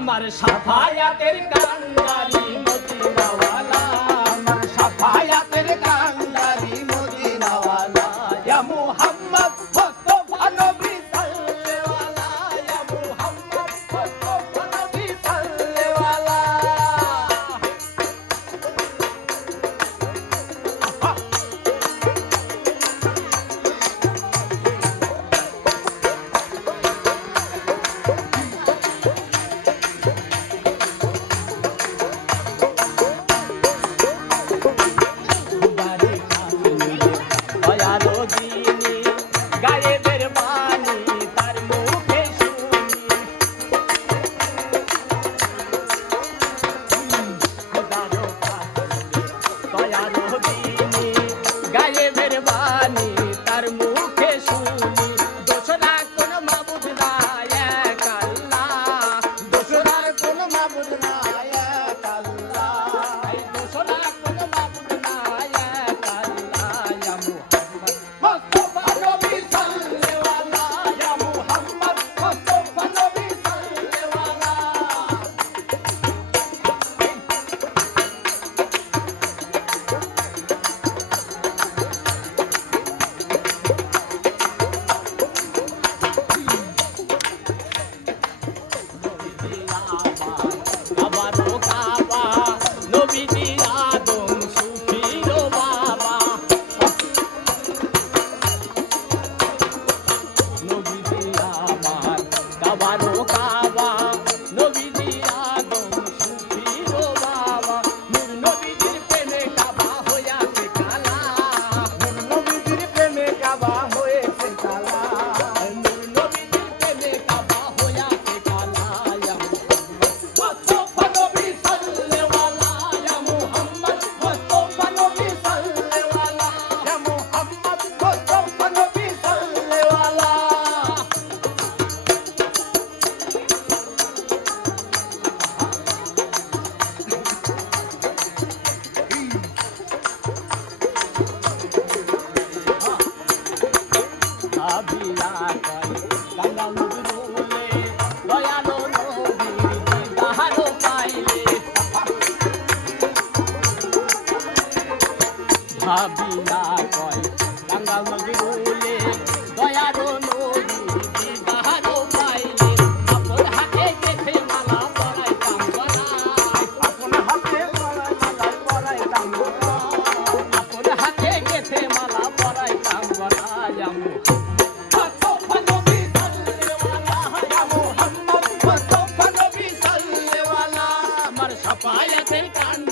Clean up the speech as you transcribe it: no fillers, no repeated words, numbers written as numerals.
আমার সাফায়াতের কান্ডারি মদিনাওয়ালা, আমার সাফায়াতের কান্ডারি মদিনাওয়ালা, ইয়া মুহাম্মদ মুস্তাফা নবী সাল্লাল্লাহু আলাইহি, ইয়া মুহাম্মদ মুস্তাফা নবী সাল্লাল্লাহু ভাবিয়া কয় কাঙ্গাল নজরুলে দয়ারো নবী দিদারো পাইলে, আপন হাতে গেথে মালা পরাইতাম গলায়, আপন হাতে মালা পরাইতাম গলায়, আপন হাতে গেথে মালা পরাইতাম গলায়। ইয়া মুহাম্মদ নবী সাল্লাল্লাহু আলাইহি, ইয়া মুহাম্মদ মুস্তাফা নবী সাল্লাল্লাহু আলাইহি, আমার সাফায়াতের কান্ড